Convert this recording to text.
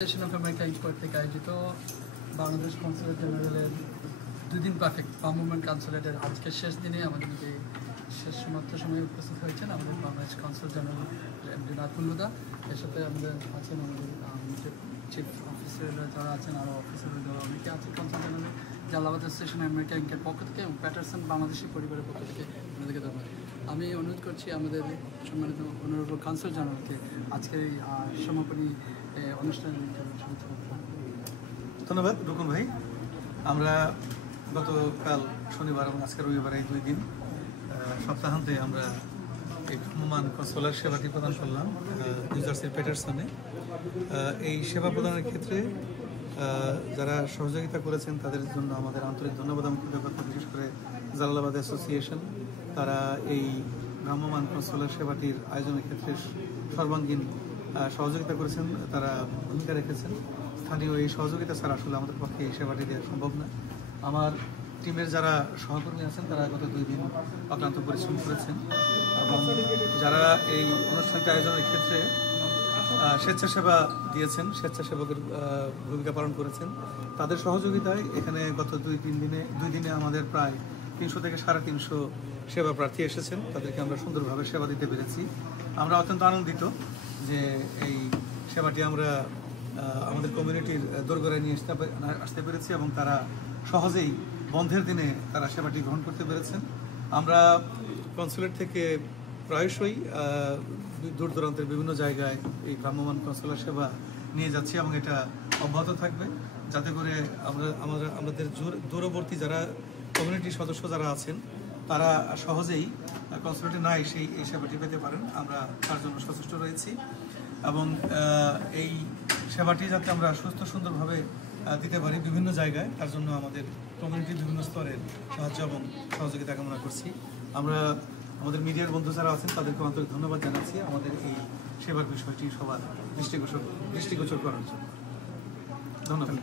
Federation of America import থেকে আয়োজিত Bangladesh consulate জেনারেলের 2 দিন ব্যাপী পার্মানেন্ট কনসুলেটের আজকের শেষ দিনে আমাদেরকে শেষ সমাপ্ত সময়ে উপস্থিত হয়েছেন আমাদের বাংলাদেশ কনসুল জেনারেল এমডি নাকুলুদা। এর সাথে আমাদের আছেন আমাদের চিফ অফিসাররা যারা আছেন, আরও অফিসাররা যারা অনেকে আছেন consul general Jalalabad station America ইঙ্কের পক্ষ থেকে এবং প্যাটারসন বাংলাদেশি পরিবারের পক্ষ থেকে আপনাদেরকে ধন্যবাদ। আমি অনুরোধ করছি আমাদের সম্মানিত অনারেবল কনসুল জেনারেলকে আজকের এই সমাপনী অনুষ্ঠানে। ধন্যবাদ রুকুন ভাই। আমরা গতকাল শনিবার এবং আজকের রবিবার এই 2 দিন সপ্তাহান্তে আমরা এই ভ্রাম্যমাণ কনসুলার সেবাটি প্রদান করলাম নিউ জার্সির প্যাটারসনে। এই সেবা প্রদানের ক্ষেত্রে যারা সহযোগিতা করেছেন তাদের জন্য আমাদের আন্তরিক ধন্যবাদ এবং কৃতজ্ঞতা। বিশেষ করে জালালাবাদ অ্যাসোসিয়েশন, তারা এই ভ্রাম্যমাণ কনসুলার সেবাটির আয়োজনের ক্ষেত্রে সর্বাঙ্গীন সহযোগিতা করেছেন, তারা ভূমিকা রেখেছেন। স্থানীয় এই সহযোগিতা ছাড়া আসলে আমাদের পক্ষে এই সেবাটি দেওয়া সম্ভব না। আমার টিমের যারা সহকর্মী আছেন তারা গত 2 দিন অক্লান্ত পরিশ্রম করেছেন এবং যারা এই অনুষ্ঠানটি আয়োজনের ক্ষেত্রে স্বেচ্ছাসেবা দিয়েছেন, স্বেচ্ছাসেবকের ভূমিকা পালন করেছেন, তাদের সহযোগিতায় এখানে গত 2 দিনে আমাদের প্রায় 300 থেকে 350 সেবা প্রার্থী এসেছেন। তাদেরকে আমরা সুন্দরভাবে সেবা দিতে পেরেছি। আমরা অত্যন্ত আনন্দিত যে এই সেবাটি আমরা আমাদের কমিউনিটির দোরগোড়ায় নিয়ে আসতে পেরেছি এবং তারা সহজেই বন্ধের দিনে তারা সেবাটি গ্রহণ করতে পেরেছেন। আমরা কনসুলেট থেকে প্রায়শই দূর দূরান্তের বিভিন্ন জায়গায় এই ভ্রাম্যমাণ কনসুলার সেবা নিয়ে যাচ্ছি এবং এটা অব্যাহত থাকবে, যাতে করে আমাদের দূরবর্তী যারা কমিউনিটির সদস্য যারা আছেন তারা সহজেই কনসুলেটে না এসেই এই সেবাটি পেতে পারেন। আমরা তার জন্য সচেষ্ট রয়েছি এবং এই সেবাটি যাতে আমরা সুস্থ সুন্দরভাবে দিতে পারি বিভিন্ন জায়গায়, তার জন্য আমাদের কমিউনিটির বিভিন্ন স্তরের সাহায্য এবং সহযোগিতা কামনা করছি। আমরা আমাদের মিডিয়ার বন্ধু যারা আছেন তাদেরকে আন্তরিক ধন্যবাদ জানাচ্ছি আমাদের এই সেবার বিষয়টি সবার দৃষ্টিগোচর করার জন্য। ধন্যবাদ।